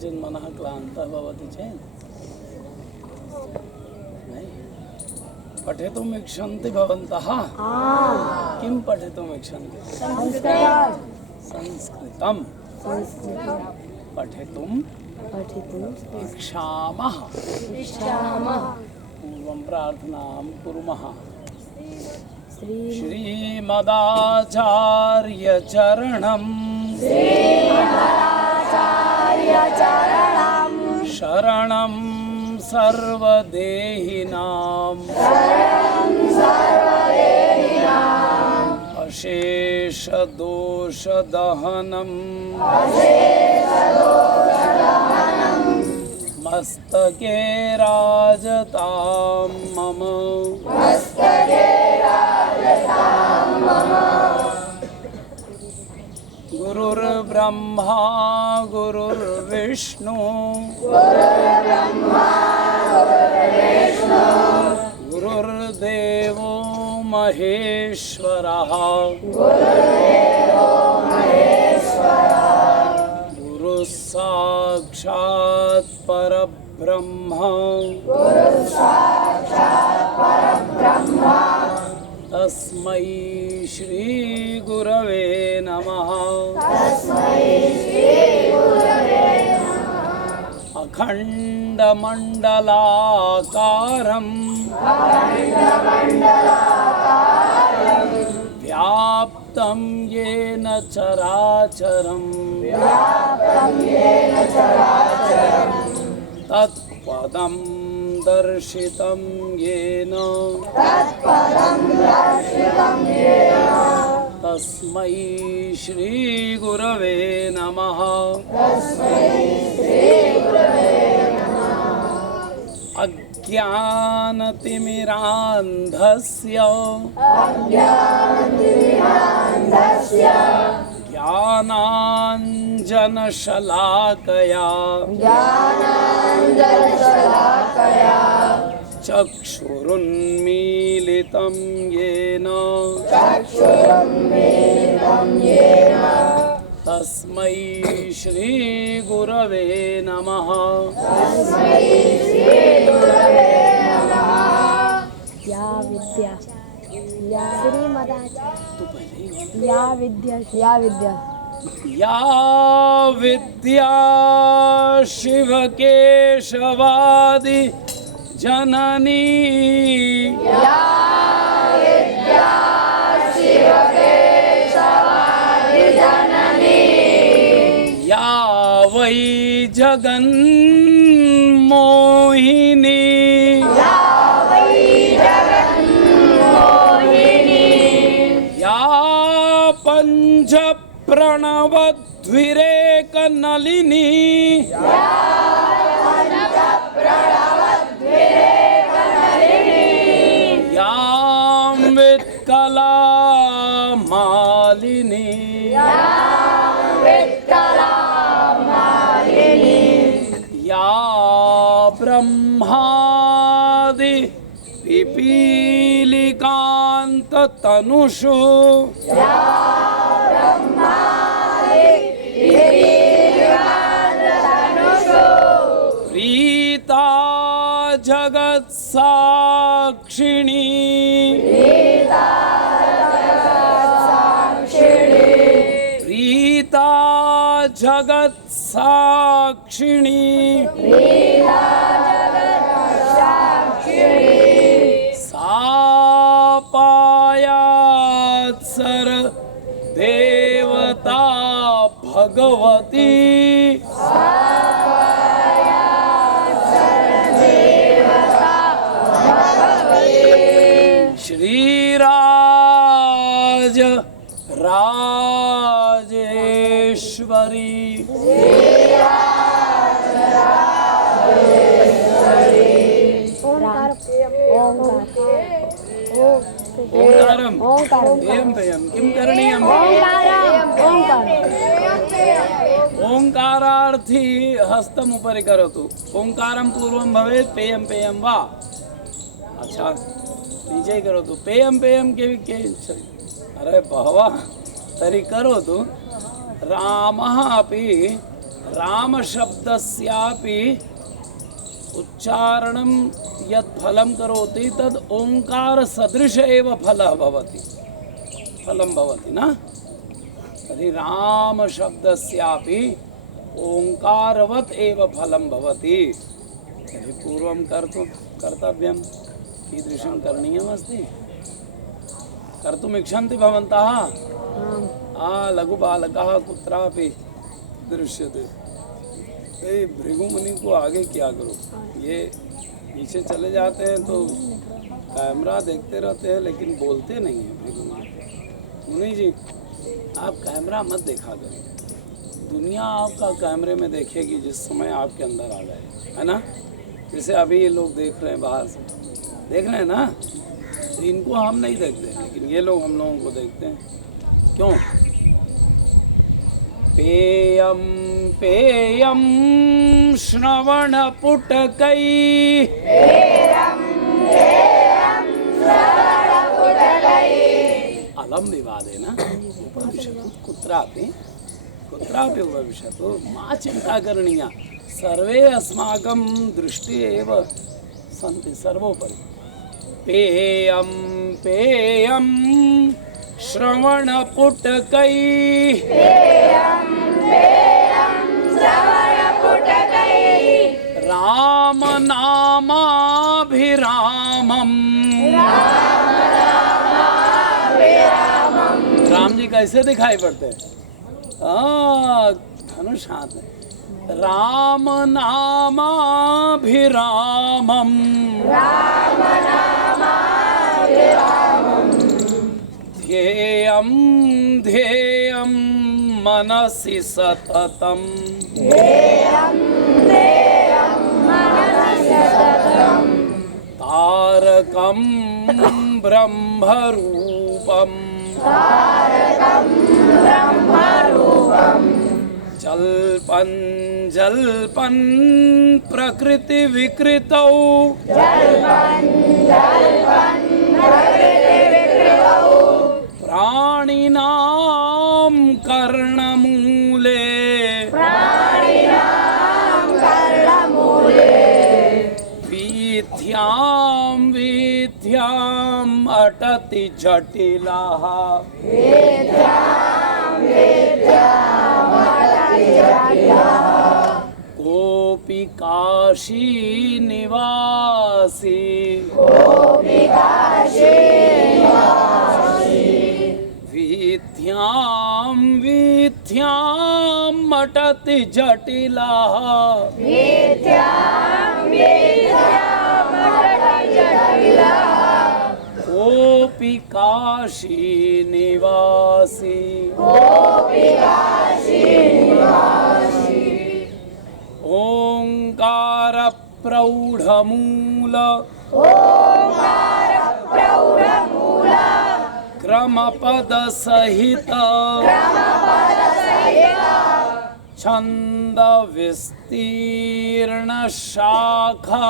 किंचित मनः क्लान्तः भवति चेत् नहीं पठितुम् इच्छन्ति भवन्तः किं पठितुम् इच्छन्ति संस्कृतं पठितुम् इच्छामः पूर्वं प्रार्थनां कुर्मः श्रीमदाचार्यचरणं शरणं सर्वदेहिनां अशेषदोषदहनं मस्तके राजतां मम गुरुर्ब्रह्मा गुरुर्विष्णु गुरुर्देवो महेश्वरः गुरुः साक्षात् परब्रह्म तस्मै श्री गुरवे नमः अखण्डमण्डलाकारं व्याप्तं येन चराचरं तत्पदं दर्शितं येन तस्मै श्री गुरवे नमः अज्ञानतिमिरान्धस्य ज्ञानाञ्जनशलाकया चक्षुरुन्मीलितं येन तस्मै श्री गुरवे नमः या विद्या तू पहले या विद्या या विद्या शिवकेशवादि जननी या वै जगन्मोहिनी या पंच प्रणवद्विरेकनलिनी यां वित्कला मालिनी या ब्रह्मादि पिपीलिकांत तनुषु प्रीता जगत् साक्षिणी प्रीता जगत् साक्षिणी सापायात् सर देवता भगवती श्रीराज राजेश्वरी ओंकारं एं पेयं किं करणीयम् ओंकारार्थी हस्तम् उपरि करोतु ओंकारं पूर्वं भवेत् पेयं पेयं वा अच्छा नीचे करोतु पेयं पेयं के अरे बहवः तर्हि करोतु रामः अपि राम शब्दस्यापि उच्चारणं यत् फलं करोति तद् ओंकार सदृश एव फलः भवति, फलं भवति न। तर्हि राम शब्दस्यापि ओंकारवत् एव फलं भवति। तर्हि पूर्वं कर्तव्यं कीदृशं करणीयमस्ति। कर्तुमिच्छन्ति भवन्तः? लघुबालकः कुत्रापि दृश्यते। भृगुमुनि को आगे क्या करो, ये पीछे चले जाते हैं तो कैमरा देखते रहते हैं लेकिन बोलते नहीं हैं भृगुमुनि। मुनि जी आप कैमरा मत देखा करें, दुनिया आपका कैमरे में देखेगी जिस समय आपके अंदर आ जाए, है ना। जैसे अभी ये लोग देख रहे हैं, बाहर से देख रहे हैं ना, तो इनको हम नहीं देखते लेकिन ये लोग हम लोगों को देखते हैं। क्यों? पेयम पेयम श्रवण पुटकै, अलम विवादेन उपविशतु कुत्रापि उपविशतु मा चिंता करणीया, सर्वे अस्माकं दृष्टि एव सन्ति सर्वोपरि। पेयम पेयम श्रवण पुटकै, राम नामाभिरामम्। राम जी कैसे दिखाई पड़ते हैं? धनुष हाथ में। राम नामाभिरामम्, ध्येयं ध्येयं मनसि सततम्, तारकं ब्रह्मरूपम्, जल्पन् जल्पन् प्रकृति विकृतौ, प्राणिनां कर्णमूले, वीथ्यां वीथ्याम् अटति जटिलः, कोऽपि काशी निवासी, वीथ्यां वीथ्याम् अटति जटिलः, कोऽपि काशी निवासी, ओंकार प्रौढ़मूल, क्रमपद सहित, छंद विस्तीर्ण शाखा,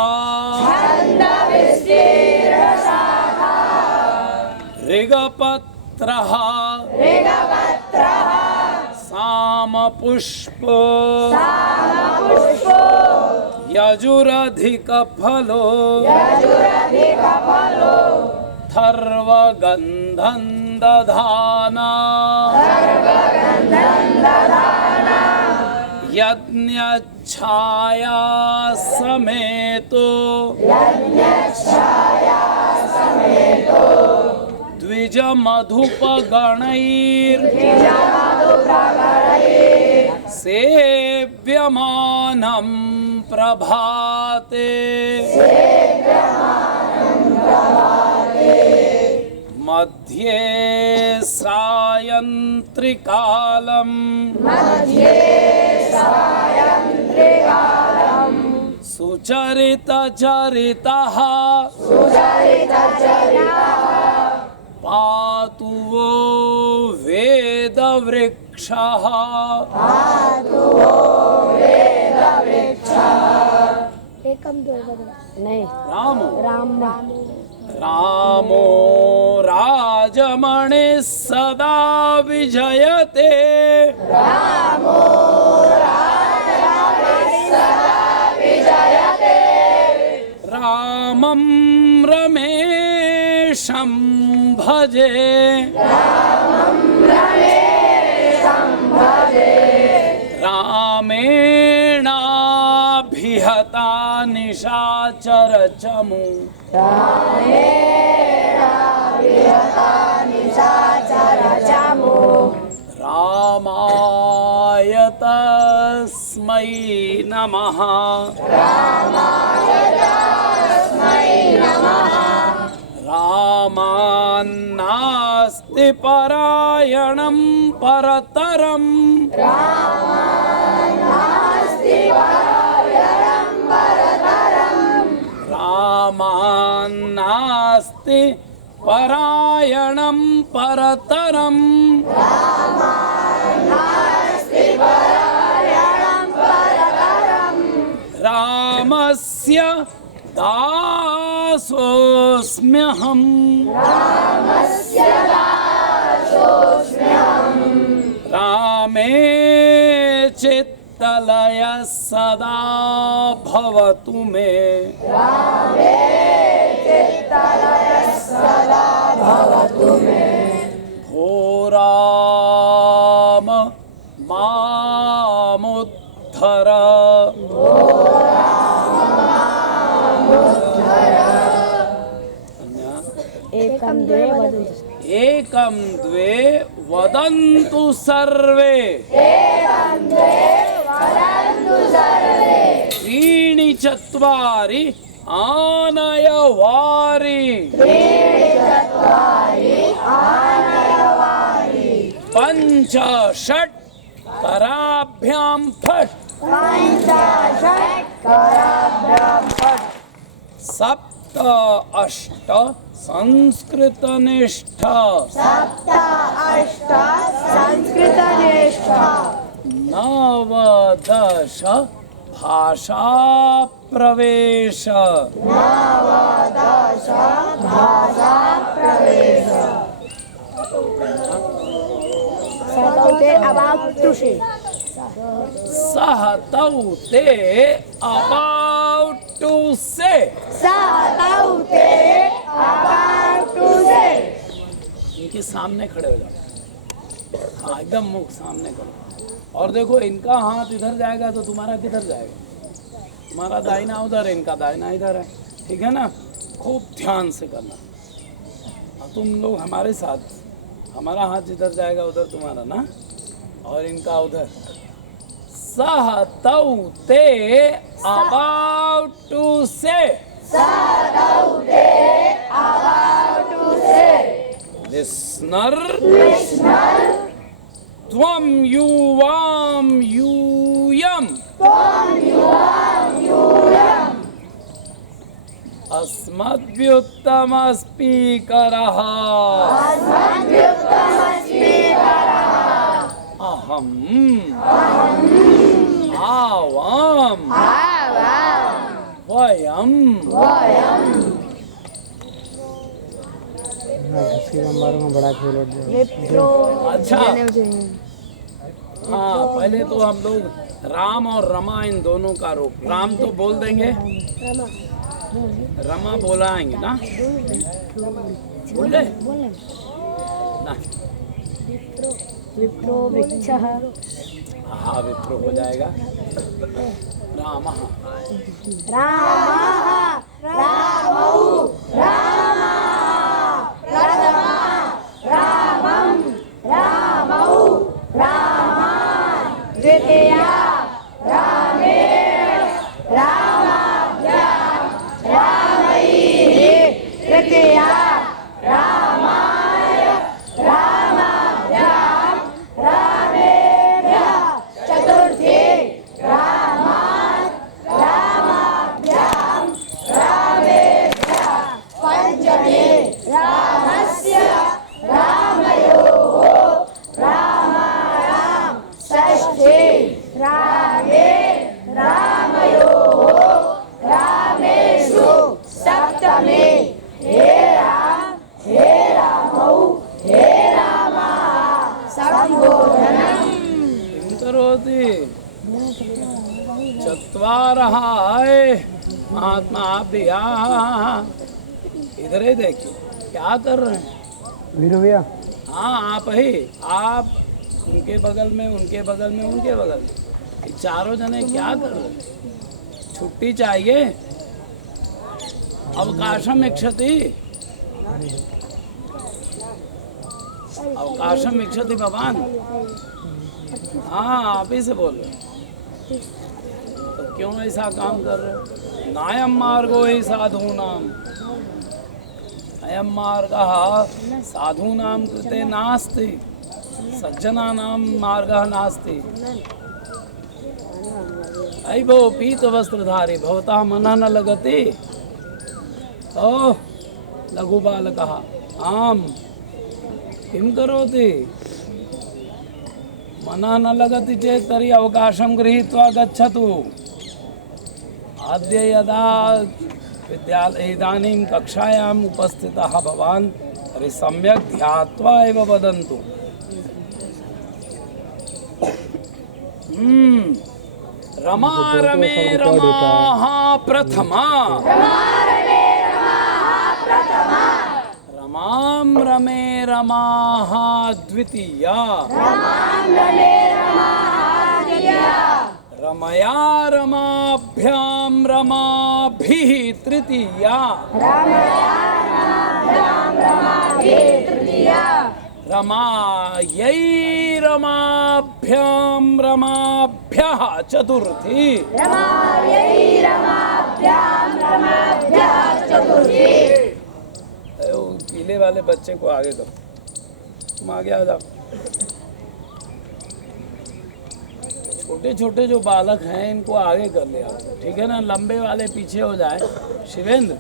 ऋगपत्रः सामपुष्प, यजुरधिक फलो, थर्वगन्धं दधाना, यज्ञच्छाया समेतो, द्विजमधुपगणैर् सेव्यमानं प्रभाते, मध्ये सायन्त्रिकालं, सुचरितचरितः, पातु वो वेदवृक्षः, एकम दो नहीं रामो राम रामो राजमणिः सदा विजयते, रामो रामं रमेशं भजे रामेणाभिहता निशाचर चमु रामाय तस्मै नमः रामान्नास्ति परायणं परतरम् रामान्नास्ति परायणं परतरम् रामस्य दासोऽस्म्यहम् रामे चित्तलयः सदा भवतु मे भो राम मामुद्धर एकं द्वे वदन्तु सर्वे त्रीणि चत्वारि आनय वारि पञ्च षट् कराभ्यां फट् सप्त अष्ट संस्कृतनिष्ठ नवदश भाषा प्रवेश सहतौ ते about to say इनके सामने खड़े हो जाओ हाँ एकदम मुख सामने करो और देखो इनका हाथ इधर जाएगा तो तुम्हारा किधर जाएगा तुम्हारा दाहिना उधर है इनका दाहिना इधर है ठीक है ना खूब ध्यान से करना और तुम लोग हमारे साथ हमारा हाथ जिधर जाएगा उधर तुम्हारा ना और इनका उधर सहतौ ते about to say listener त्वं युवां यूयम् अस्मद्युत्तमस्पीकरः अहम् आवाम् वयम् अच्छा हाँ पहले तो हम लोग राम और रमा इन दोनों का रूप राम तो बोल देंगे रमा बोलाएंगे ना बोल दे ना विप्रो वृक्षः हाँ विप्रो हो जाएगा रामः द्वितीया तृतीया चतुर्थी पंचमी रामस्य षष्ठी रामेषु सप्तमी हे रामौ हे रामा संबोधनम् किं करोति चत्वारः आए महात्मा आप भी हाँ, इधर ही देखिए क्या कर रहे हैं। वीरू भैया हाँ आप ही, आप उनके बगल में, उनके बगल में, उनके बगल में, ये चारों जने क्या कर रहे हैं। छुट्टी चाहिए, अवकाशम इच्छति, अवकाशम इच्छति भगवान। हाँ आप ही से बोल रहे हो। तो क्यों ऐसा काम कर रहे हो। नायम मार्गो ही साधूनाम, अयम मार्गः साधूनां कृते नास्ति, सज्जनानां मार्गः नास्ति। अयि भो पीतवस्त्रधारी भवतः मनः न लगति। ओ लघुबालकः आम् किं करोति। मनः न लगति चेत् तर्हि अवकाशं गृहीत्वा गच्छतु। अद्य यदा विद्यालय इदानीं कक्षायाम् उपस्थितः भवान् तर्हि सम्यक् ध्यात्वा एव वदन्तु। रमा रमे रमाः प्रथमा, रमां रमे रमाः द्वितीया, रमया रमाभ्यां रमाभिः तृतीया, रमायै रमाभ्यां रमाभ्यः चतुर्थी, वो पीले वाले बच्चे को आगे करो, तुम आगे आ जाओ। छोटे छोटे जो बालक हैं इनको आगे कर लिया, ठीक है ना। लंबे वाले पीछे हो जाए। शिवेंद्र,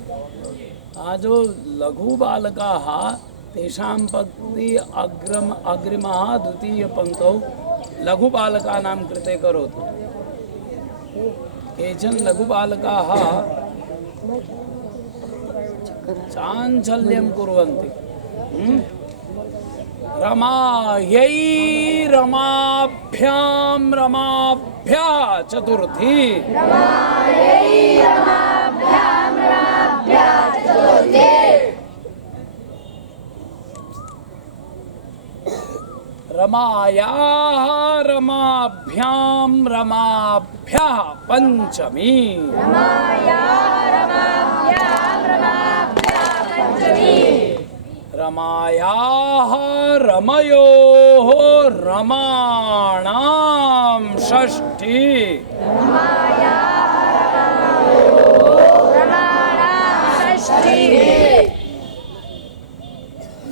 आज जो लघु बालकाः तेषां पंक्ति अग्रिमः द्वितीय पंक्तौ लघु बालकानां कृते करोतु। केचन लघु बालकाः चाञ्चल्यं कुर्वन्ति। रमायै रमाभ्यां रमाभ्यः चतुर्थी, रमायाः रमाभ्यां रमाभ्यः पंचमी, रमायाः रमयोः रमाणां षष्ठी,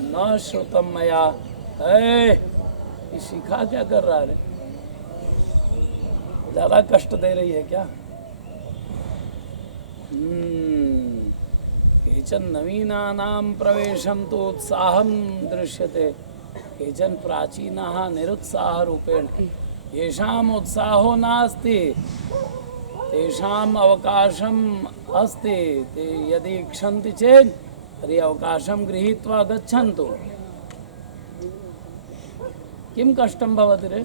न श्रुतं मया। ये शिखा क्या कर रहा है? ज्यादा कष्ट दे रही है क्या? केचन नवीनानां प्रवेशं तो उत्साहं दृश्यते, केचन प्राचीनाः निरुत्साहरूपेण। येषाम् उत्साहो नास्ति तेषाम् अवकाशम् अस्ति। ते यदि इच्छन्ति चेत् तर्हि अवकाशं गृहीत्वा गच्छन्तु। किं कष्टं भवति रे?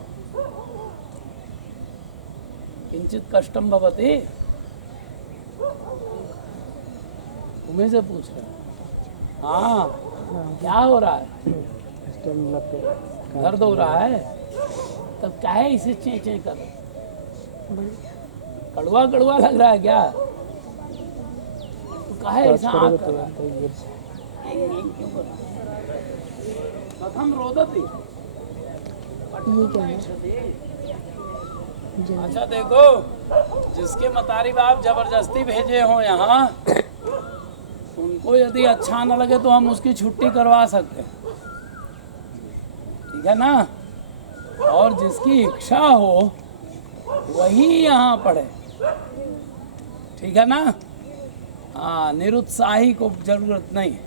किंचित कष्टं भवति? तुम्हें से पूछ रहे हैं। हाँ क्या हो रहा है? दर्द हो रहा है? तब क्या है इसे चे चे कर? कड़वा कड़वा लग रहा है क्या? तो क्या है ऐसा आग कर रहा है? कथम रोदती? अच्छा देखो, जिसके मतारी बाप जबरदस्ती भेजे हो यहाँ, उनको यदि अच्छा न लगे तो हम उसकी छुट्टी करवा सकते हैं, ठीक है ना। और जिसकी इच्छा हो वही यहाँ पढ़े, ठीक है ना। हाँ, निरुत्साही को जरूरत नहीं है।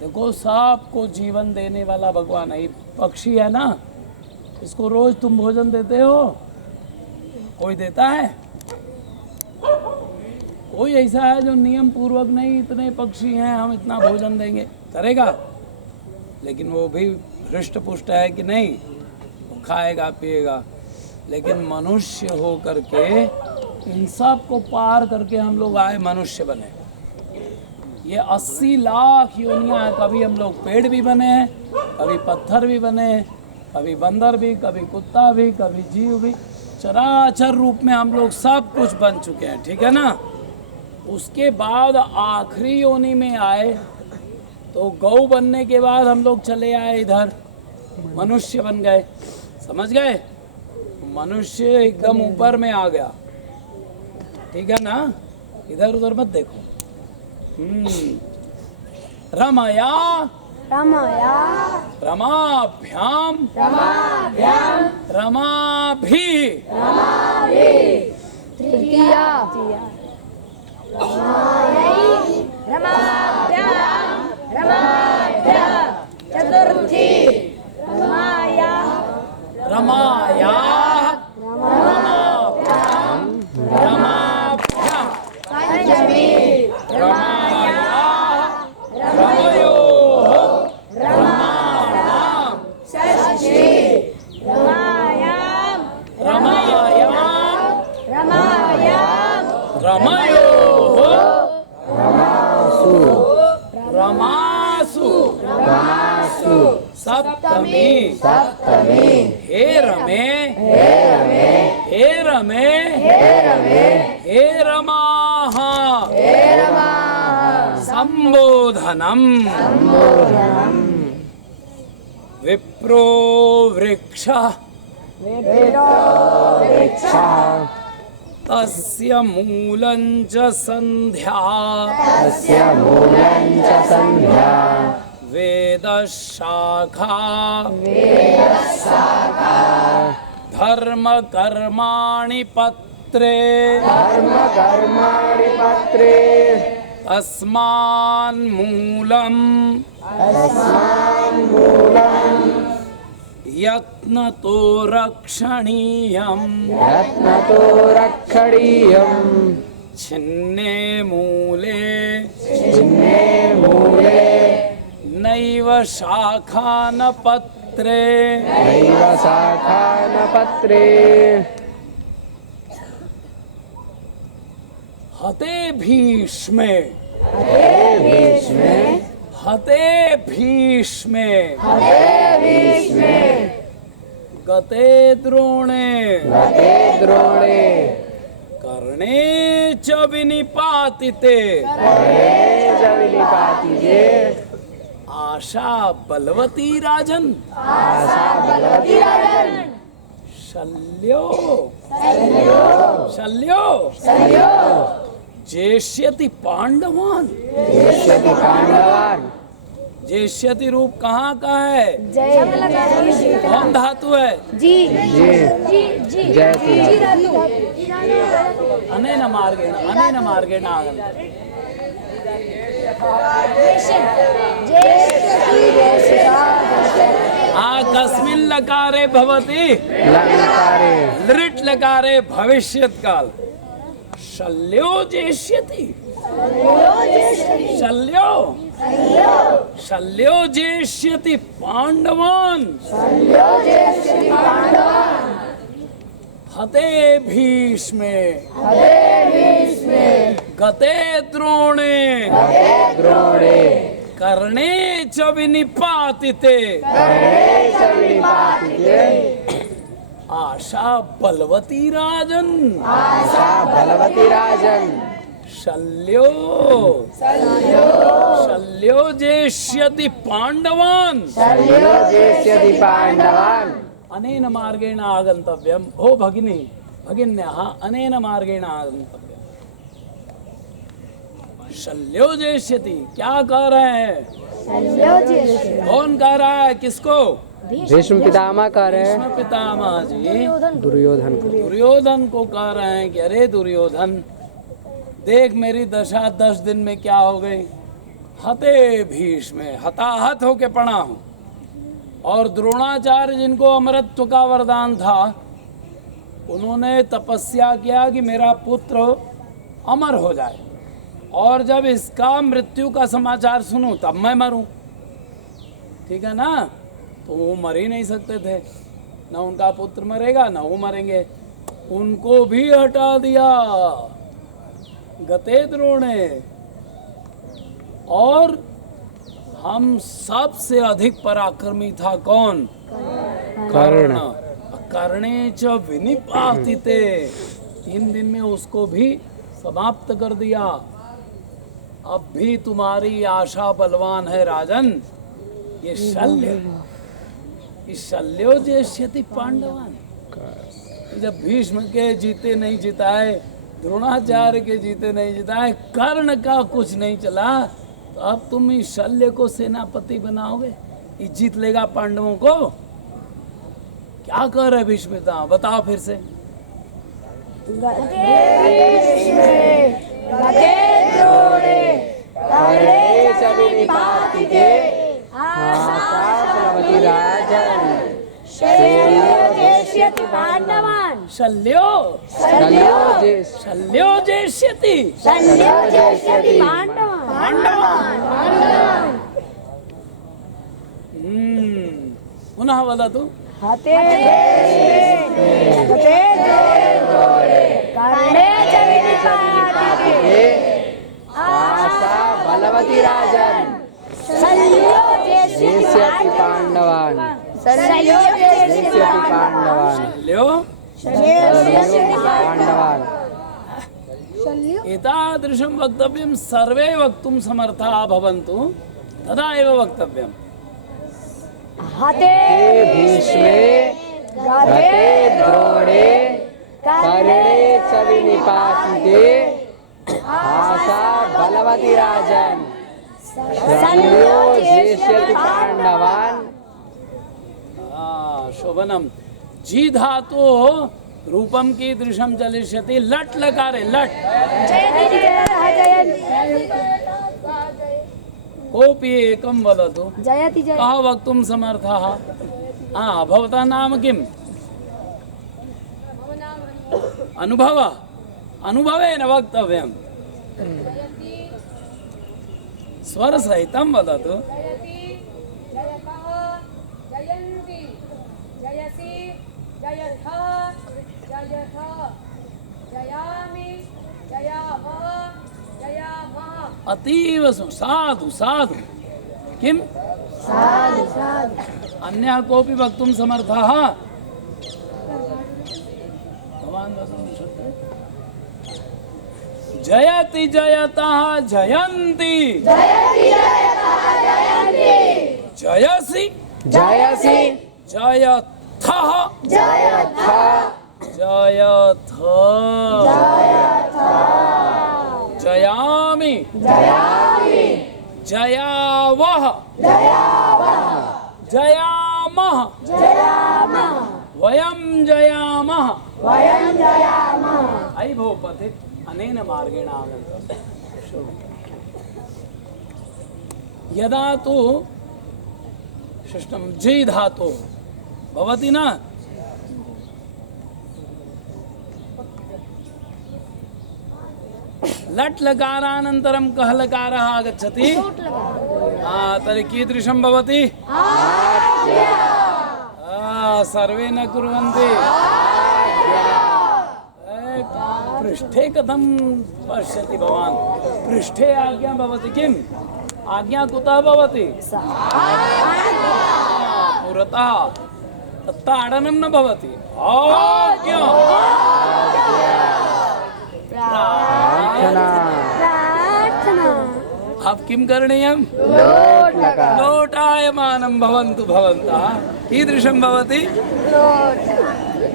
देखो, सबको जीवन देने वाला भगवान है। पक्षी है ना, इसको रोज तुम भोजन देते हो? कोई देता है? कोई ऐसा है जो नियम पूर्वक नहीं, इतने पक्षी हैं हम इतना भोजन देंगे, करेगा? लेकिन वो भी हृष्ट पुष्ट है कि नहीं, वो खाएगा पिएगा। लेकिन मनुष्य हो करके इन सब को पार करके हम लोग आए, मनुष्य बने। ये 80 लाख योनियां हैं। कभी हम लोग पेड़ भी बने हैं, कभी पत्थर भी बने हैं, कभी बंदर भी, कभी कुत्ता भी, कभी जीव भी। चराचर रूप में हम लोग सब कुछ बन चुके हैं, ठीक है ना। उसके बाद आखिरी योनि में आए तो गौ बनने के बाद हम लोग चले आए इधर, मनुष्य बन गए। समझ गए? मनुष्य एकदम ऊपर में आ गया, ठीक है ना। इधर उधर मत देखो। रमया रमया रमाभ्याम रमाभ्याम रमाभि रमाभि तृतीया रमाभ्याम रमाभ्याम चतुर्थी रमाया रमाया रमाभ्याम रमाभ्याम पंचमी रमाया रमयोः रमाणां षष्ठी रमायाम रमायां रमायाम रमयोः रमासु सप्तमी सप्तमी हे रमे हे रमे हे रमे हे रमे हे रमाः हे रमा संबोधनम् विप्रो वृक्षः तस्य मूलं च सन्ध्या तस्य मूलं च सन्ध्या वेदशाखा धर्म कर्माणि पत्रे धर्म कर्माणि पत्रे तस्मान्मूलम् अस्मान्मूलम् यत्नतो रक्षणीयम् रत्नतो रक्षणीयम् छिन्ने मूले छिन्ने मूले नैव शाखा न पत्रे नैव शाखा न पत्रे हते भीष्मे हते भीष्मे हते भीष्मे हते भीष्मे गते द्रोणे गते द्रोणे कर्णे च विनिपातिते कर्णे च विनिपातिते आशा बलवती राजन आशा बलवती राजन शल्यो शल्यो शल्यो शल्यो जेष्यति पांडवान। जेष्यति पांडवान जेष्यति रूप कहाँ का है? जय कौन धातु है? जी जी जी जय अनेन मार्गेण आगम। कस्मिन् लकारे भवति? लकारे लृट् लकारे भविष्यत् काल। शल्यो जेष्यति शल्यो शल्यो जेष्यति पांडवान हते भीष्मे गते द्रोणे द्रोणे कर्णे च विनिपातिते आशा बलवती राजन आशा बलवती राजन शल्यो शल्यो जेष्यति पांडवान शल्यो जेष्यति पांडवान अनेन मार्गेण आगन्तव्यम्। हो भगिनी भगिन्याः अनेन मार्गेण आगन्तव्यम्। शल्यो जेष्यति क्या कह रहे हैं? कौन कह रहा है? किसको? भीष्म पितामह कह रहे हैं भीष्म पितामह जी दुर्योधन को दुर्योधन को कह रहे हैं कि अरे दुर्योधन देख मेरी दशा 10 दिन में क्या हो गई। हते भीष्म हताहत होके पड़ा हूँ। और द्रोणाचार्य जिनको अमरत्व का वरदान था उन्होंने तपस्या किया कि मेरा पुत्र अमर हो जाए और जब इसका मृत्यु का समाचार सुनूं तब मैं मरूं। ठीक है ना। तो वो मर ही नहीं सकते थे, ना उनका पुत्र मरेगा ना वो मरेंगे। उनको भी हटा दिया गते द्रोणे। और हम सबसे अधिक पराक्रमी था कौन? कर्ण। कर्णे च विनिपातिते, 3 दिन में उसको भी समाप्त कर दिया। अब भी तुम्हारी आशा बलवान है राजन। ये शल्यो जेष्यति पांडवान। जब भीष्म के जीते नहीं जिताए, द्रोणाचार्य के जीते नहीं जिताए, कर्ण का कुछ नहीं चला, तो अब तुम इस शल्य को सेनापति बनाओगे? ये जीत लेगा पांडवों को? क्या कर रहे भीष्मिता, बताओ फिर से। शल्यो जेष्यति पुनः वदतु। बलवती राजन जेष्यति पांडवान्। पांडवान्। एतादृशं वक्तव्यं सर्वे वक्तुं समर्थाः भवन्तु, तदा एव वक्तव्यम्। भीष्मे गते द्रोणे कर्णे च विनिपातिते आशा बलवती राजन शल्यो जेष्यति पांडवान्। शोभनम। जी धातु रूपम की दृशम चलिष्यति। लट लकारे लट। कोऽपि एकं वदतु। कः वक्तुं समर्थः? भवतः नाम किम्? अनुभव। अनुभवेन वक्तव्यम्। स्वरसहितं वदतु। अतीव साधु साधु। किम? साधु साधु। अन्यः कोऽपि वक्तुं समर्थः? भवान् जयति जयतः जयन्ति। जयसि जयसि जयथः जयथ जयथ जयामि जयामि जयावः जयामः वयं जयामः अयि भूपति अनेन मार्गेण आगन्तव्यं। यदा तु शिष्टं जी धातु भवति न, लट् लकारानन्तरं कः लकारः आगच्छति? तर्हि कीदृशं भवति? सर्वे न कुर्वन्ति। पृष्ठे कथं पश्यति भवान्? पृष्ठे आज्ञा भवति। किम् आज्ञा? कुतः भवति? पुरतः। ताडनं न भवति। आज्ञा। अब किं करणीयं? लोटायमानं भवन्तु भवन्तः। कीदृशं भवति?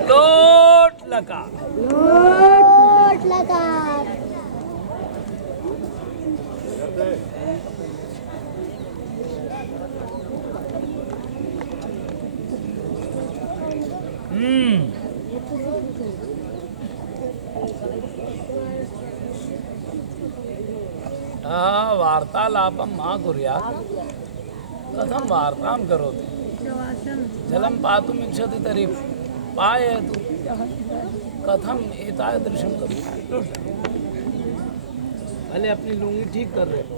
लोट् लकार। वार्तालापं मा कुर्यात्। कथं वार्तां करोति? जलं पातुम् इच्छति तर्हि पाययतु। कथम एतादृशं करोति? पहले अपनी लुंगी ठीक कर रहे हो।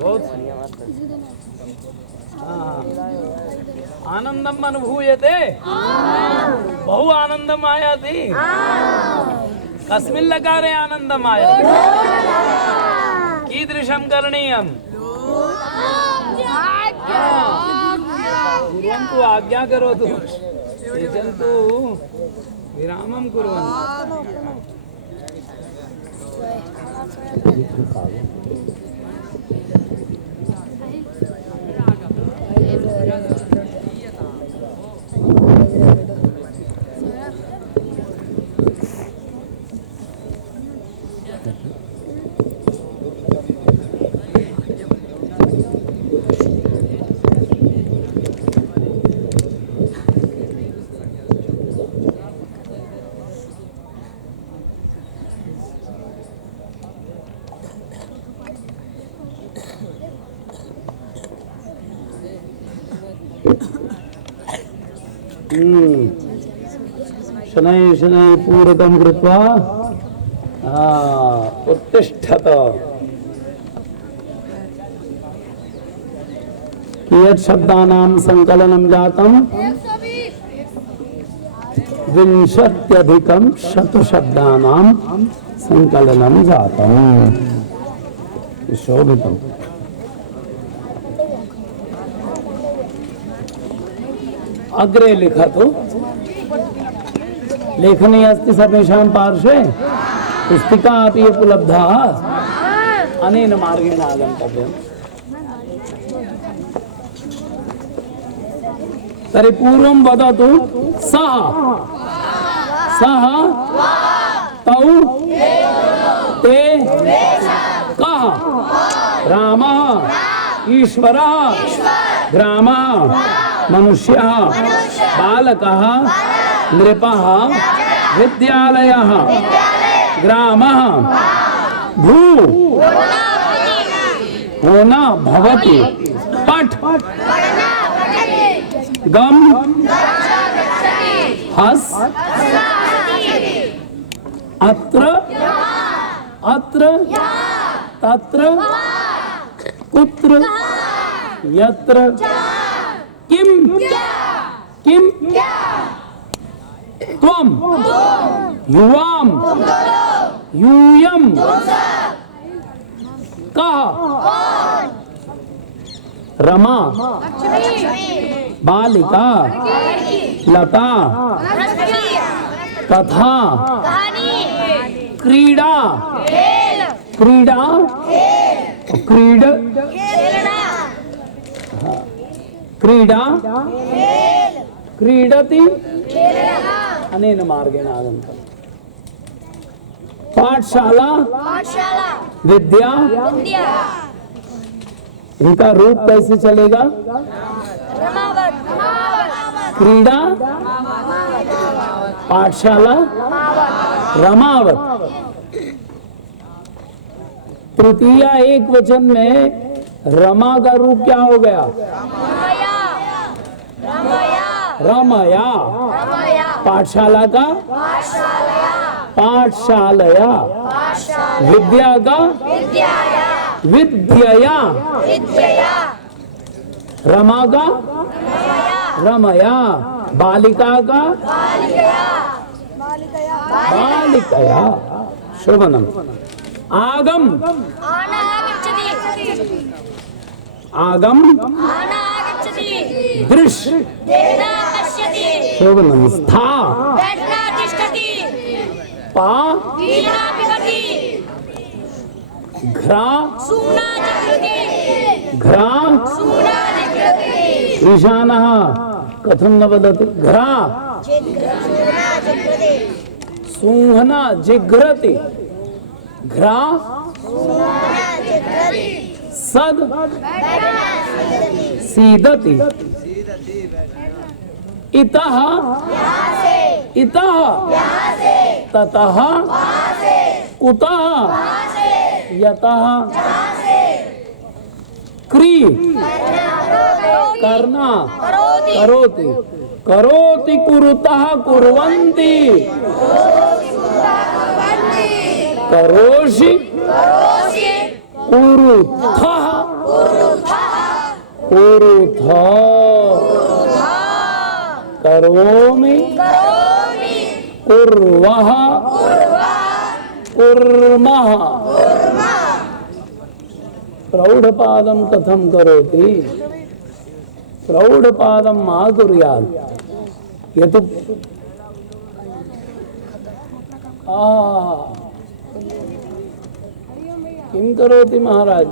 बहुत आनंदम अनुभूयते बहु आनंदम आयाति कस्मिन् लकारे आनंदम आयाति कीदृशं करणीयम् कुर्वन्तु आज्ञा करोतु त्यजन्तु विरामं कुर्वन्तु शनैः शनैः पूरकं कृत्वा उत्तिष्ठत कियत् शब्दानां संकलनं जातं 20 शब्दानां संकलनं जातं शोभितम् अग्रे लिखतु लेखनी अस्ति सर्वेषां पार्श्वे पुस्तिका अपि उपलब्धा अनेन मार्गेण आगन्तव्यम् तर्हि पूर्वं वदतु सः तौ ते कः रामः ईश्वरः ग्रामः मनुष्यः बालकः नृपः विद्यालयः ग्रामः भू होना भवति पठ गम हस अत्र तत्र कुत्र यत्र किम त्वम युवाम यूयम कः रमा बालिका लता कथा क्रीड़ा क्रीड़ा क्रीडा क्रीडति अनेन मार्गेण आगन्तव्यम् पाठशाला विद्या इनका रूप कैसे चलेगा क्रीडा पाठशाला रमावत तृतीया एक वचन में रमा का रूप क्या हो गया रमया पाठशाला का पाठशालया विद्या का विद्यया रमा का रमया बालिका का बालिकया शोभनम आगम दृश्य शोभनम स्था पा घ्रा ईशानः कथं न वदति घ्रा सुंहना जिघ्रति घ्रा सद सीदति इतः ततः कुतः यतः क्री करना करोति करोति कुरुतः कुर्वन्ति करोषि कुरुथः कुरुथ करोमि कुर्वः कुर्मः। प्रौढ़पादं कथं करोति? प्रौढ़पादं मा कुर्यात्। ये तो किं करोति महाराज?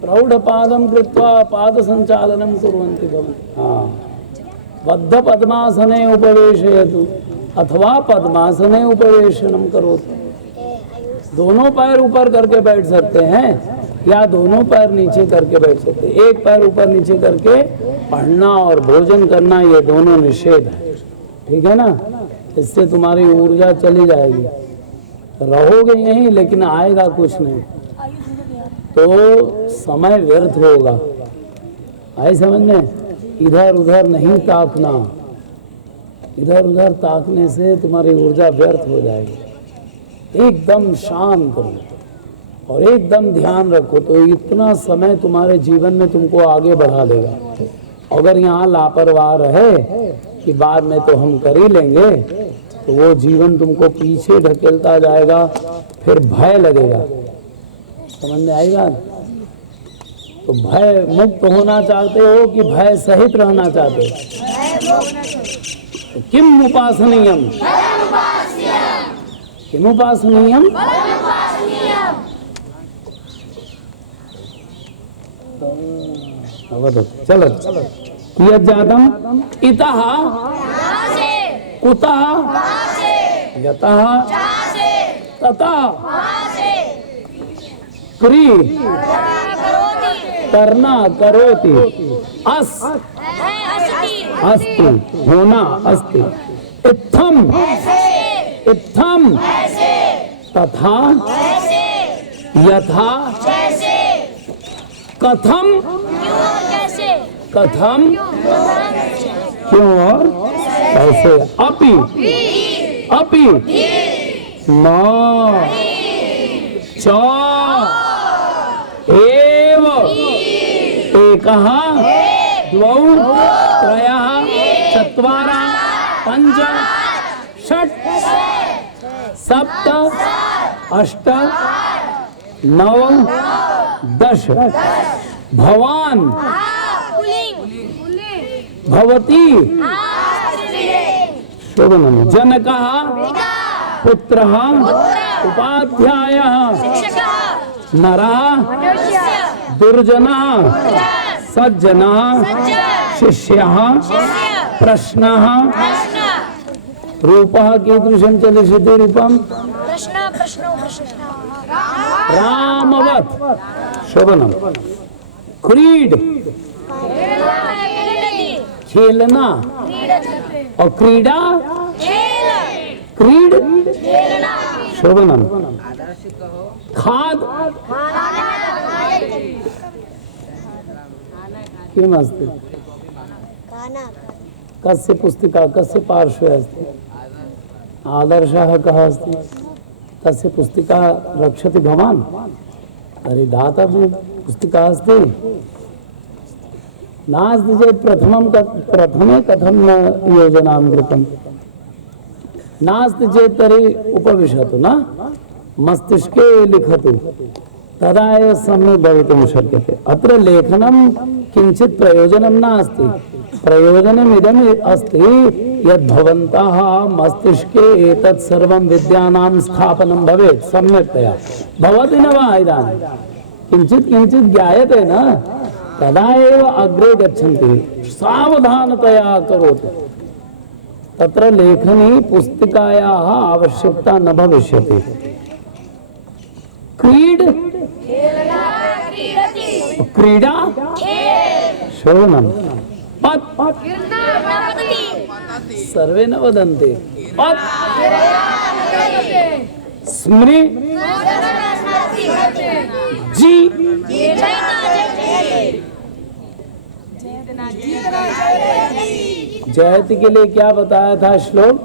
प्रौढ़पादं कृत्वा पादसञ्चालनं कुर्वन्ति भवन्ति। बद्ध पद्मासने उपवेशयतु अथवा पद्मासने उपवेशनं करोतु। दोनों पैर ऊपर करके बैठ सकते हैं या दोनों पैर नीचे करके बैठ सकते हैं। एक पैर ऊपर नीचे करके पढ़ना और भोजन करना ये दोनों निषेध है, ठीक है ना? इससे तुम्हारी ऊर्जा चली जाएगी, रहोगे यहीं लेकिन आएगा कुछ नहीं, तो समय व्यर्थ होगा। आए समझ में? इधर उधर नहीं ताकना, इधर उधर ताकने से तुम्हारी ऊर्जा व्यर्थ हो जाएगी। एकदम शांत रहो और एकदम ध्यान रखो, तो इतना समय तुम्हारे जीवन में तुमको आगे बढ़ा देगा। अगर यहाँ लापरवाह रहे कि बाद में तो हम कर ही लेंगे, तो वो जीवन तुमको पीछे ढकेलता जाएगा, फिर भय लगेगा। समझ में आएगा? तो भय मुक्त होना चाहते हो कि भय सहित रहना चाहते हो? तो किम उपासनीयम? किम उपासनीयम? चलो कियत् जातम् इतः कुतः यतः ततः क्री करना करोति अस अस्ति होना अस्ति इत्थम इत्थम तथा यथा कथम कथम क्यों और कैसे अपि अपि न च एव एकः द्वौ त्रयः चत्वारः पञ्च षट् सप्त अष्ट नव दश भवान् भवती शोभनम् जनकः पुत्रः उपाध्यायः नरः दुर्जनः सज्जनः शिष्यः प्रश्नः रूपः कीदृशं चलिष्यति रूपं रामवत् शोभनम् क्रीड खेलना और क्रीडा क्रीड शोभनम् खाद किमस्ति कस्य पुस्तिका कस्य पार्श्वे अस्ति आदर्शः कः अस्ति तस्य पुस्तिका रक्षति भवान् तर्हि दातव्य पुस्तिका अस्ति नास्ति चेत् प्रथमे कथं न योजनां कृतं नास्ति चेत् तर्हि उपविशतु न मस्तिष्के लिखतु तदा एव सम्यक् भवितुं शक्यते। अत्र लेखनं किञ्चित् प्रयोजनं नास्ति प्रयोजनमिदम् अस्ति यद् भवन्तः मस्तिष्के एतत् सर्वं विद्यानां स्थापनं भवेत् सम्यक्तया भवति न वा इदानीं किञ्चित् किञ्चित् ज्ञायते न तदा एव अग्रे गच्छन्ति सावधानतया करोतु तत्र लेखनी पुस्तिकायाः आवश्यकता न भविष्यति। क्रीड क्रीडा शोभनम् पत् सर्वे न वदन्ति पत् स्मृ जी जयति के लिए क्या बताया था श्लोक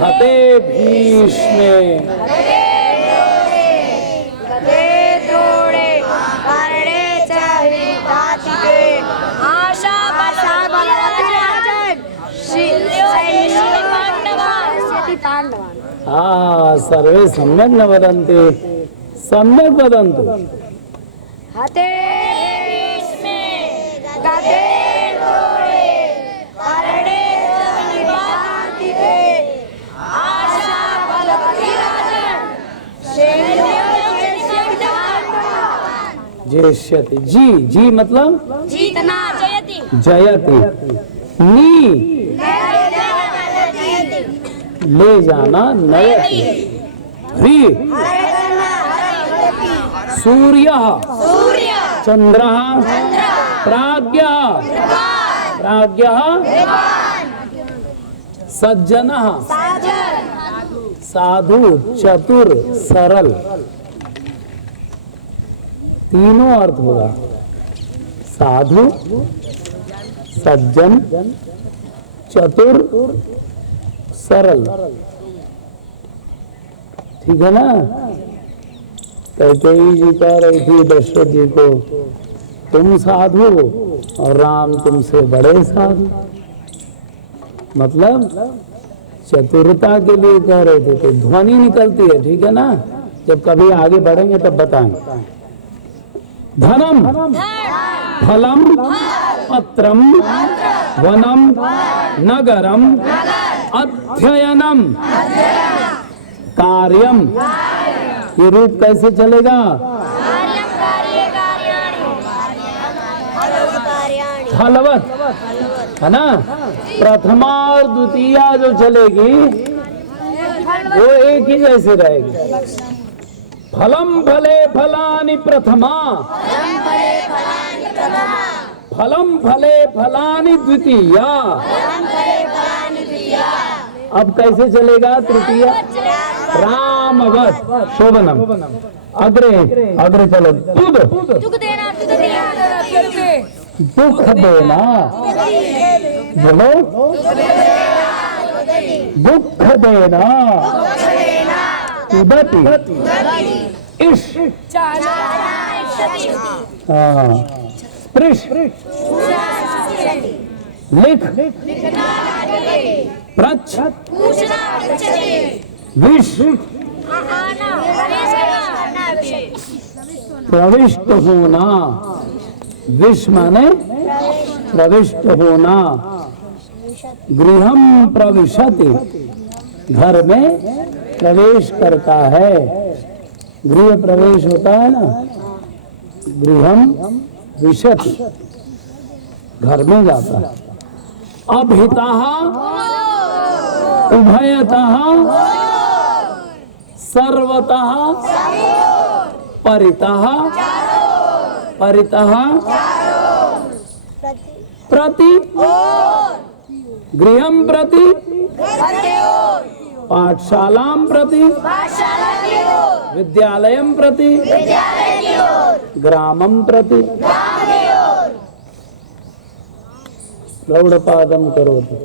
हते भीष्मे सर्वे सम्यक् न वदन्ति, सम्यक् वदन्तु। हते भीष्मे गते द्रोणे कर्णे निपातिते आशा बलवती राजन् जेष्यति। जी जी मतलब जीतना जयति जयति। नी ले जाना, नयति। ह्री सूर्य चंद्र प्राज्ञ सज्जन साधु चतुर सरल। तीनों अर्थ होगा, साधु सज्जन चतुर सरल। ठीक है ना। कैकेयी जी कह रही थी दशरथ जी को, तुम साधु और राम तुमसे बड़े साधु। मतलब चतुरता के लिए कह रहे थे। तो ध्वनि निकलती है, ठीक है ना। जब कभी आगे बढ़ेंगे तब बताएंगे। धनम फलम पत्रम वनम नगरम अध्ययनम कार्यम। ये रूप कैसे चलेगा? फलवत है ना। प्रथमा और द्वितीया जो चलेगी वो एक ही जैसे रहेगी। फलम फले फलानि प्रथमा, फलम फले फलानि द्वितीया। अब कैसे चलेगा तृतीया? रामवत शोभनम। अग्रे अग्रे चलो। तुद दुख देना, बोलो दुख देना। उदति इश स्पृश लिख प्रच विश प्रविष्ट होना। विश माने प्रविष्ट होना। गृहम प्रविशति, घर में प्रवेश करता है। गृह प्रवेश होता है ना। गृहम विशति, घर में जाता है। अभितः उभयतः सर्वतः परितः परितः प्रति गृहं प्रति पाठशालां प्रति विद्यालयं प्रति ग्रामं प्रति गौड़पादं करोतु।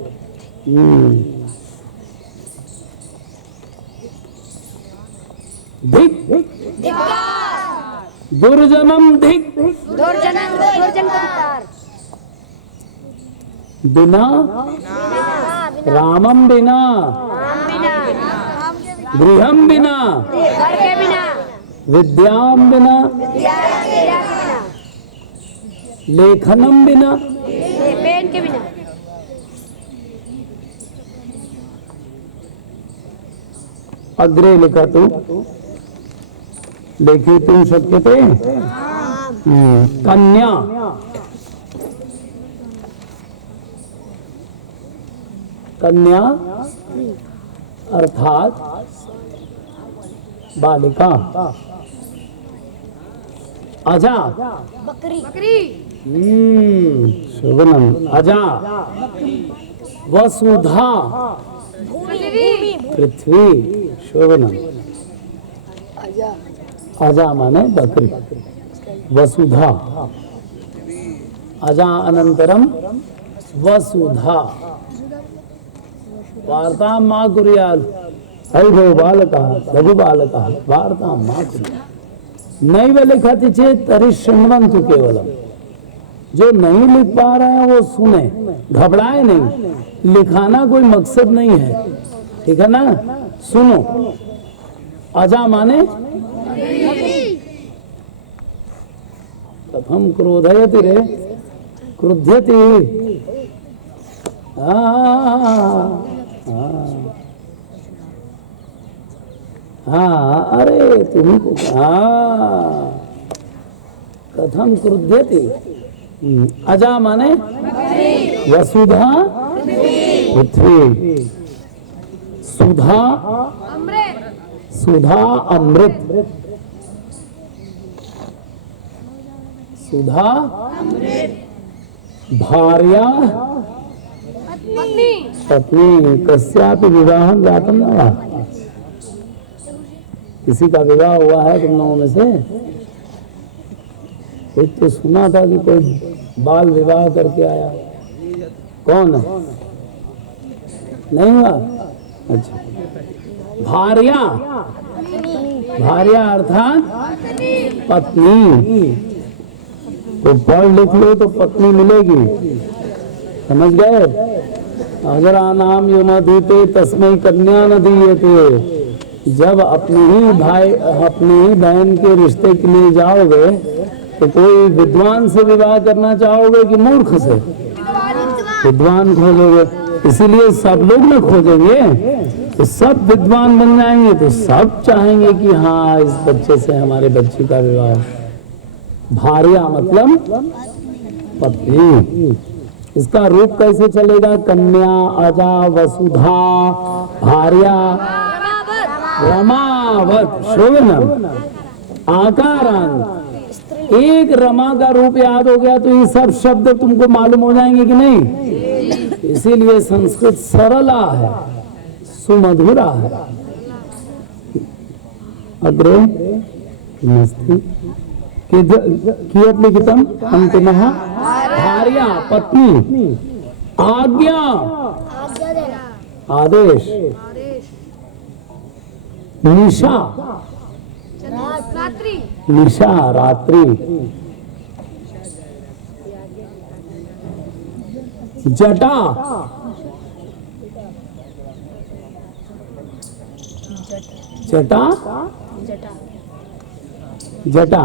धिक दुर्जनम धिक बिना रामम बिना गृहम बिना विद्याम बिना लेखनम बिना पेन के बिना अग्रे लिखा तू देखी तुम शक्यते। कन्या कन्या अर्थात बालिका। अजा बकरी शुभनम। अजा वसुधा पृथ्वी शोभनम। अजा माने बकरी। वसुधा अजा अनंतरम वसुधा। वार्ता मा कुर्यात् अल्भो बालकः लघु बालकः वार्ता मा कुर्यात्। नैव लिखति चेत् तर्हि शृण्वन्तु केवलम। जो नहीं लिख पा रहे हैं वो सुने, घबराए नहीं। लिखाना कोई मकसद नहीं है, ठीक है ना। सुनो, अजा माने कथम क्रोधयति रे, क्रुध्यति। हाँ, अरे तुम्ही को कथम क्रुध्यति। अजा माने वसुधा पृथ्वी, सुधा सुधा अमृत, सुधा भार्या पत्नी, कस्यापि विवाहं जातम न वा। किसी का विवाह हुआ है तुम लोगों में से? एक तो सुना था कि कोई बाल विवाह करके आया, कौन है? नहीं हुआ? अच्छा, भार्या, भार्या अर्थात पत्नी। तो पढ़ लिख लो तो पत्नी मिलेगी, समझ गए? अगर नाम यो न दीते तस्मै कन्या न दीयते। जब अपने ही भाई अपनी ही बहन के रिश्ते के लिए जाओगे तो कोई विद्वान से विवाह करना चाहोगे कि मूर्ख से? विद्वान खोजोगे। इसीलिए सब लोग न खोजेंगे तो सब विद्वान बन जाएंगे, तो सब चाहेंगे कि हाँ इस बच्चे से हमारे बच्चे का विवाह। भार्या मतलब पत्नी। इसका रूप कैसे चलेगा? कन्या, अजा, वसुधा, भार्या, रमावत, शोभनम, आकारांत। एक रमा का रूप याद हो गया तो ये सब शब्द तुमको मालूम हो जाएंगे कि नहीं? इसीलिए संस्कृत सरला है, सुमधुरा है। अग्रे मस्ती कियत् लिखितम अंतिमः भार्या पत्नी, आज्ञा आदेश, निशा निशा रात्रि, जटा जटा जटा,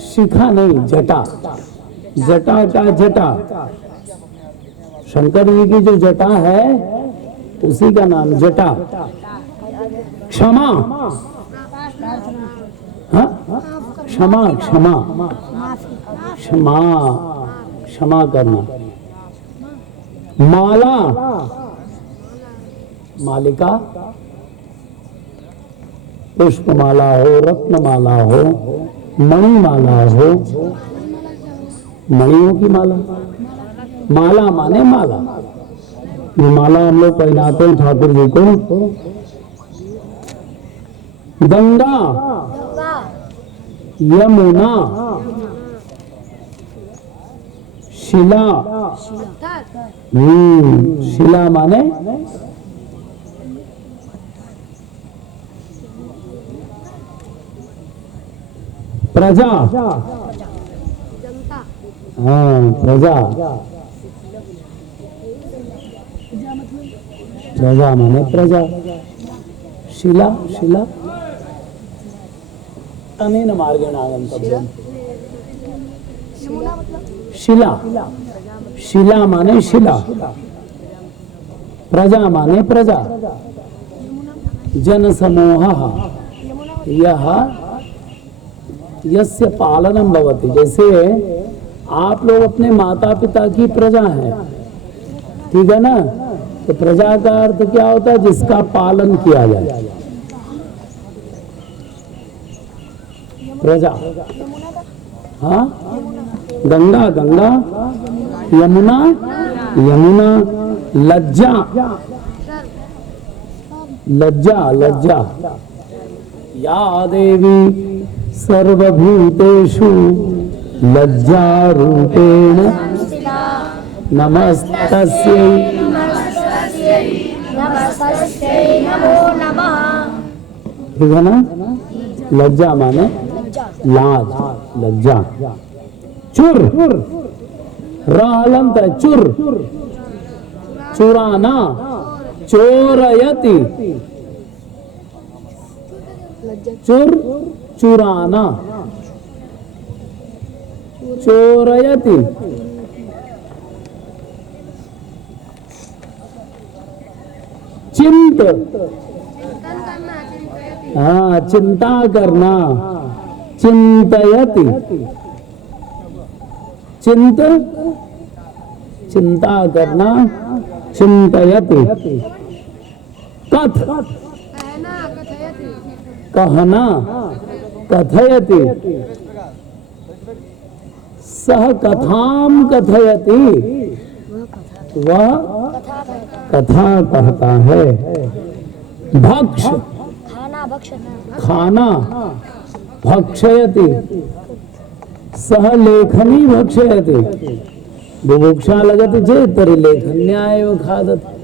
शिखा नहीं, जटा, जटा का जटा। शंकर जी की जो जटा है उसी का नाम जटा। क्षमा, हाँ, क्षमा क्षमा क्षमा, क्षमा करना। माला, मालिका, पुष्पमाला हो, रत्नमाला हो, मणिमाला हो, मणियों की माला। माला माने माला। ये माला हम लोग पहनाते हैं ठाकुर जी को। गंगा, यमुना, शिला, शिला माने प्रजा, हाँ प्रजा, प्रजा माने प्रजा। शिला, शिला अनेन मार्गेण आगन्तव्यम्। शिला, शिला माने शिला, प्रजा माने प्रजा। जन समूहः यह यस्य पालनम भवति। जैसे आप लोग अपने माता पिता की प्रजा हैं, ठीक है ना? तो प्रजा का अर्थ क्या होता है? जिसका पालन किया जाए, प्रजा। हाँ, गंगा, गंगा, यमुना, यमुना, लज्जा, लज्जा, लज्जा। या देवी सर्वभूतेषु लज्जा रूपेण नमस्तस्यै ठीक है ना? लज्जा माने लाज, लज्जा। चुर, रालंत है, चुर, चुराना, चोरयति, चुर चुराना, चोरयति, चिंत, हाँ चिंता करना, चिंतयति, चिंत चिंता करना, चिंतयति, कथ कहना, कथयति, सह कथाम कथयति, वह कथा कहता है। भक्ष खाना भक्षण खाना, भक्षयति, सह लेखनी भक्षयति, बुभुक्षा लगति चेत् तर्हि लेखन्यायेव खादति।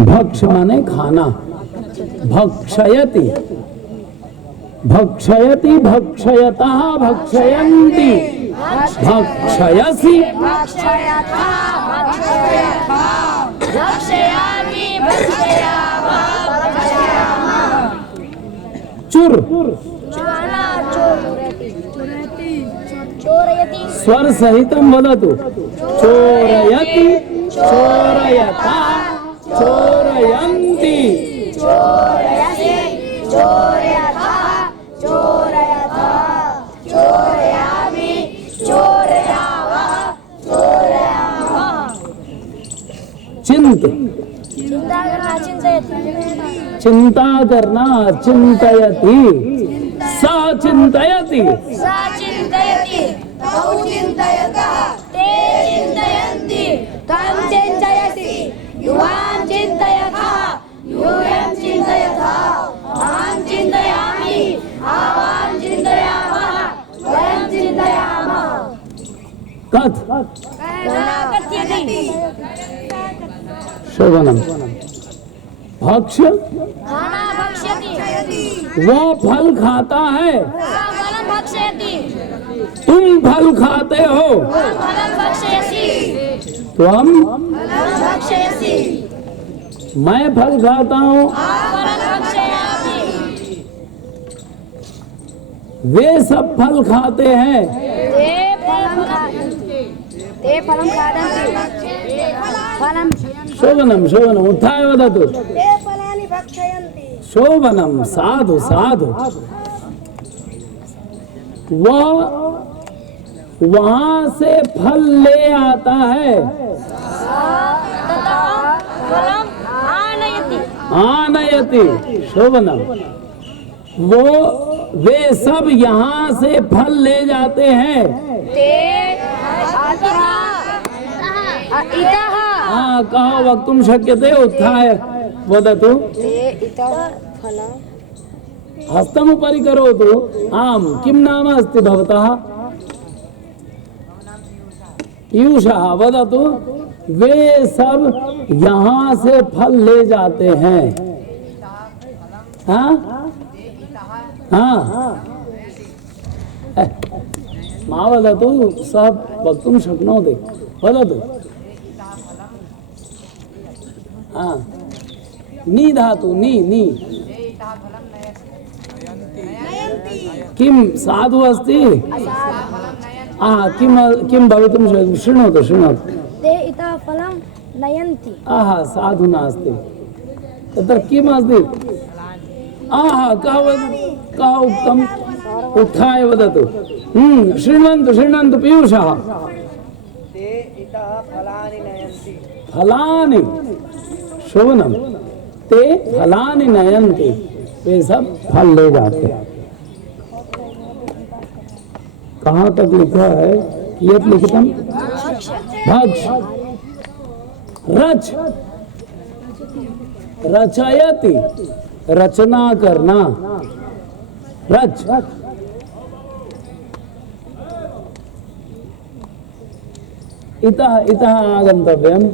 भक्ष माने खाना, भक्षयति, भक्षयति, भक्षयतः, भक्षयन्ति, भक्षयसि, भक्षयथा भक्षयथा भक्षयामि भक्षयामः भक्षयामः चुर चुराना चोरयति चोरयति स्वर सहितं वदतु। चोरयति, चोरयता, चोरयन्ति, चोरयसि चोरयथा चोरयथा चोरयामि चोरयामः चोरयामः चिंत चिंता करना चिंतयति चिंता करना, चिंतयति, स चिंतयति, सा चिंतयति तौ चिंतयतः ते चिंतयन्ति तं चिंतयसि युवां चिंतयतः यूयं चिंतयतः अहं चिंतयामि आवां चिंतयामः वयं चिंतयामः कथ कहना कथयति शोभनम। भक्ष खाना भक्ष्यति वो फल खाता है, सा फलं भक्षयति तुम फल खाते हो, फलं भक्षयसि तुम फलं भक्षयसि मैं फल खाता हूँ, फलं भक्षयामि वे सब फल खाते हैं। ते फलं खादन्ति फलं शोभनम शोभनम उत्थाय वदतु। ते फलानि भक्षयन्ति शोभनम साधु साधु। वह वहां से फल ले आता है, ततः फलं आनयति आनयति। शोभनम वो वे सब यहाँ से फल ले जाते हैं। ते अतः इतः हाँ कहो वक्तुं शक्यते उत्थाय वदतु। ते इतः फलं हस्तमुपरि करोतु। आम् किं नाम अस्ति भवतः? पीयूषः वदतु। वे सब यहाँ से फल ले जाते हैं। हाँ हाँ मा वदतु सः वक्तुं शक्नोति। वदतु। हाँ नी धातु नी नी किं साधु अस्ति? किं भवितुं शक्नोति? शृणोतु शृणोतु। ते इतः फलं नयन्ति आहा साधु नास्ति तत्र किम् अस्ति? आहा कः उक्तम्? उत्थाय वदतु। शृण्वन्तु शृण्वन्तु पीयूषः। ते इतः फलानि नयन्ति। फलानि शोभनम। ते फलानि नयन्ति। वे सब फल ले जाते हैं। कहाँ तक लिखा है? कियत् लिखितम्? भक्ष रच रचयति रचना करना रच। इतः इतः आगन्तव्यम्।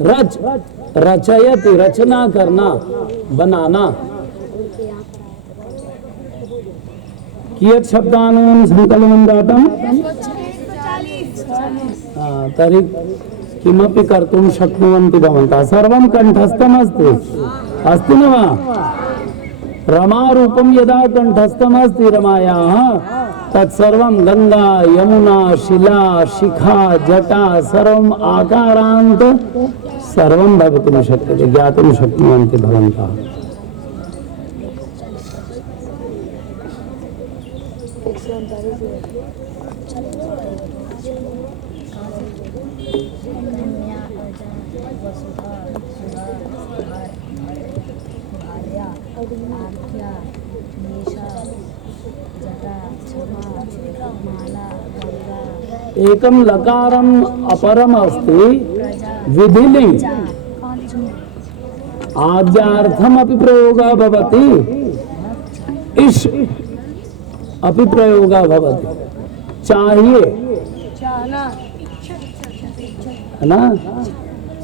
रच रचयति रचना करना बनाना। कियत् शब्दानां संकलनं जातं तर्हि किमपि कर्तुं शक्नुवन्ति भवन्तः सर्वं कण्ठस्थमस्ति अस्ति न वा रमारूपं यदा कण्ठस्थमस्ति रमायाः तत्सर्वं गंगा यमुना शिला शिखा जटा सर्वम् आकारान्त सर्वं भवितुं शक्यते ज्ञातुं शक्नुवन्ति भवन्तः एकं लकारम अपरम अस्ति विधिलिंग आद्यार्थम अपि प्रयोगः भवति इश अपि प्रयोगः भवति चाहिए है ना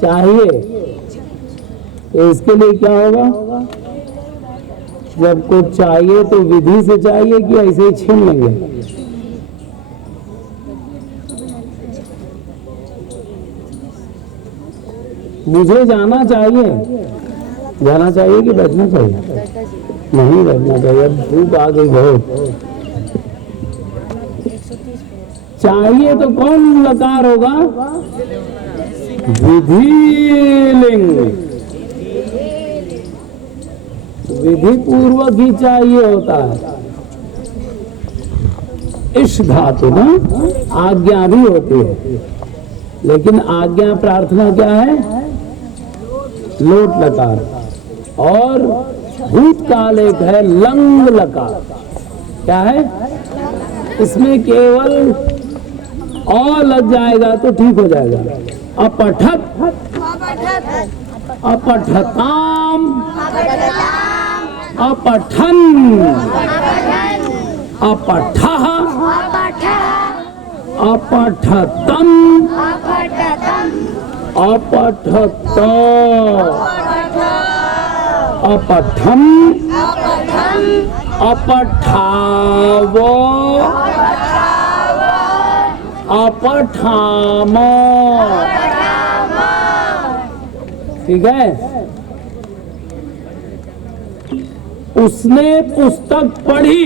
चाहिए तो इसके लिए क्या होगा जब कुछ चाहिए तो विधि से चाहिए कि ऐसे ही छीन लेंगे मुझे जाना चाहिए कि बैठना चाहिए नहीं बैठना चाहिए अब धूप आ गई बहुत चाहिए तो कौन लकार होगा विधिलिंग विधि पूर्वक ही चाहिए होता है इश धातु ना आज्ञा भी होती है लेकिन आज्ञा प्रार्थना क्या है लोट लकार और भूतकाल एक है लंग लकार क्या है इसमें केवल अ लग जाएगा तो ठीक हो जाएगा अपठत अपठताम अपठन अपठः अपठतम अपठत अपठम अपठाव अपठाम ठीक है उसने पुस्तक पढ़ी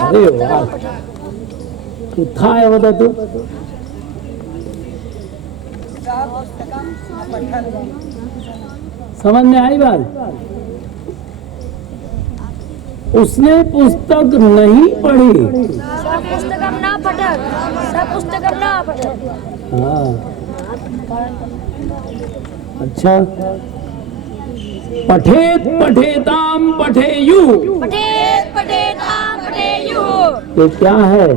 अरे वाह था है बता तू समझ में आई बात उसने पुस्तक नहीं पढ़ी पुस्तकम ना पठत पुस्तकम ना पठत हाँ अच्छा पठेत पठेताम पठेयु पठेत पठेताम पठेयु ये क्या है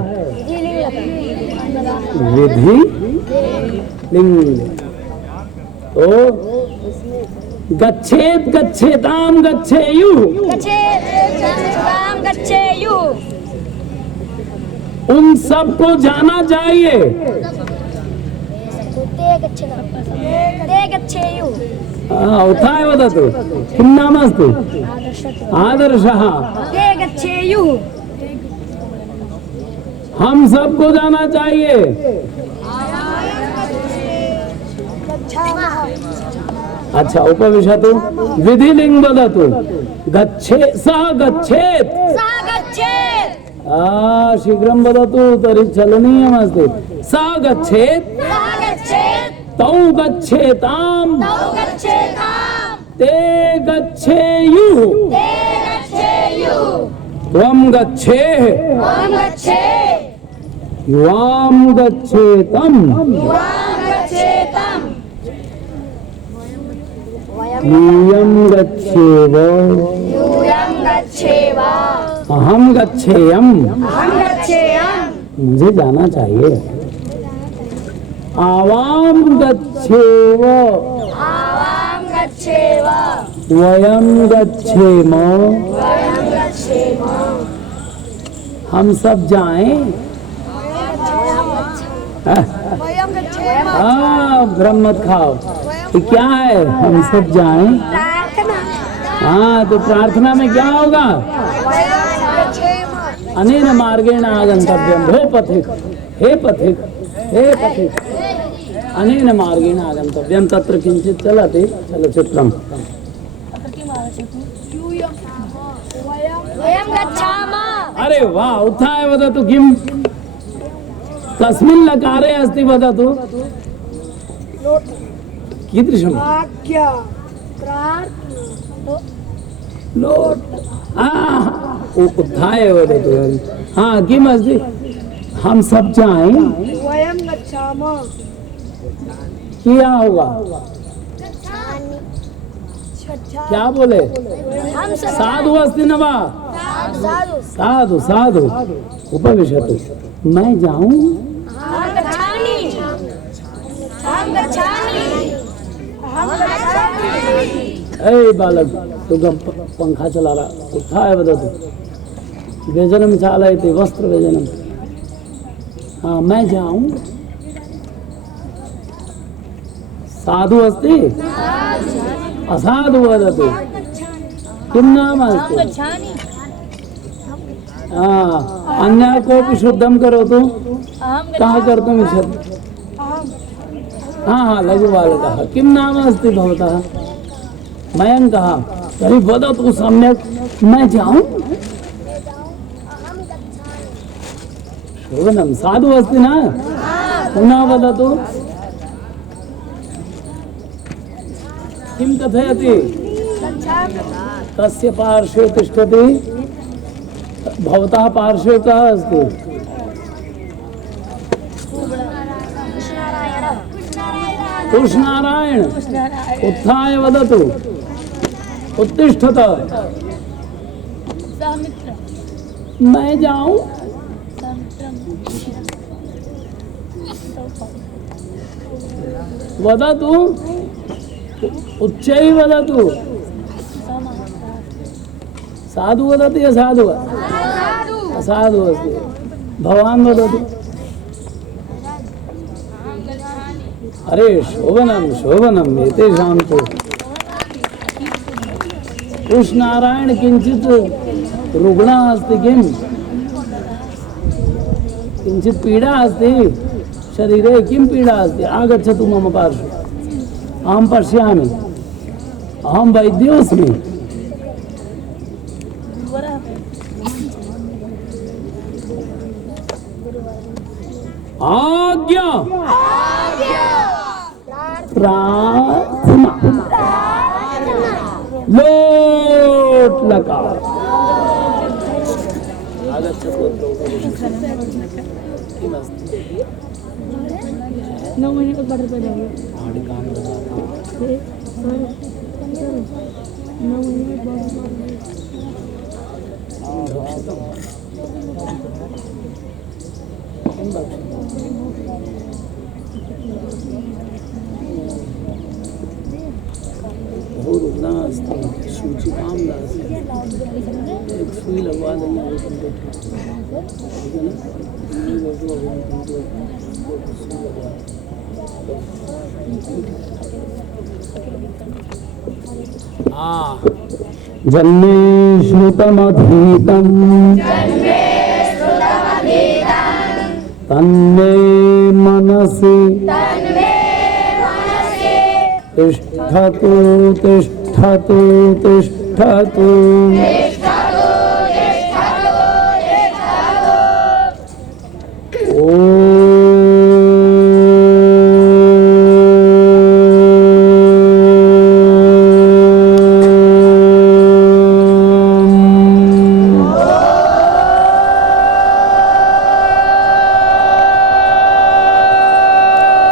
विधि लिंग तो गच्छेत गच्छेताम गच्छेयु गच्छेत गच्छेताम गच्छेयु उन सबको जाना चाहिए ते गच्छेयु होता है बता तू किम नाम अस्ति आदर्शः ते गच्छेयु हम सबको जाना चाहिए अच्छा उपविशतु विधिलिंग वदतु गच्छे सः गच्छेत् शीघ्रं वदतु तर्हि चलनीयमस्ति सः गच्छेत् तौ गच्छेताम् ते गच्छेयुः त्वं गच्छेः युवां गच्छेतम् यूयं गच्छेव अहं गच्छेयम् मुझे जाना चाहिए आवां गच्छेव वयं गच्छेम हम सब जाएं भ्रम मत खाओ ये क्या है हम सब जाएं हाँ, तो प्रार्थना में क्या होगा? अनेन मार्गेण आगंतव्यम। हे पथिक, हे पथिक, हे पथिक, अनेन मार्गेण आगंतव्यम तत्र किंचित चलति चलचित्रम। वयं गच्छामः। अरे वाह, उत्थाय वदतु किम? कस्मिन् लकारे अस्ति वदतु? कीदृशम्? आज्ञा, प्रार्थना, लोट। उत्थाय वदतु। हाँ, किम अस्ति? हम सब जाएं। वयं गच्छामः। क्या होगा? क्या बोले? हम सब साधु अस्ति न वा? साधु। साधु साधु उपविशतु। मैं जाऊं? हम गच्छामि। हम गच्छामि। हम गच्छामि। ए बालक, तू पंखा चला रहा। उत्थाय वदतु। व्यजनम चालयति, वस्त्र व्यजनम। हाँ, मैं जाऊं? साधु अस्ति? असाधु वदतु। किं नाम अस्ति? गच्छामि। हाँ, अन्य कोऽपि शुद्धं करोतु। अहं कहाँ कर्तुम् इच्छति? हाँ हाँ, लघुबालकः। किं नाम अस्ति भवतः? मयङ्कः। तर्हि वदतु सम्यक्। मैं जाऊं? शोभनं। साधु अस्ति न? पुनः वदतु। किं कथयति? कस्य पार्श्वे तिष्ठति? भवतः पार्श्वे कः अस्ति? कृष्णनारायण। उत्थाय वदतु। उत्तिष्ठत। मैं जाऊं? वदतु। उच्चैः वदतु। साधु वदति या साधु? असाधु अस्ति। भवान् वदतु। अरे शोभनं शोभनं। एतेषां तु कृष्णनारायण किञ्चित् रुग्णः अस्ति किम्? किञ्चित् पीडा अस्ति शरीरे। किं पीडा अस्ति? आगच्छतु मम पार्श्वे, अहं पश्यामि। अहं वैद्योऽस्मि। आज्ञा, प्रार्थना, लोट लकार। आगच्छतु। किमस्ति? 9 महीने को बढ़ पे जाएंगे। काम बताता हूँ। 9 महीने बाद बहुत रुकना सूची काम लास्ट एक सुई लगवा देंगे वो तुमको ठीक है ना। सुई लगवा हाँ। जन्मे श्रुतमधीतं तन्मे मनसि तिष्ठतु तिष्ठतु तिष्ठतु।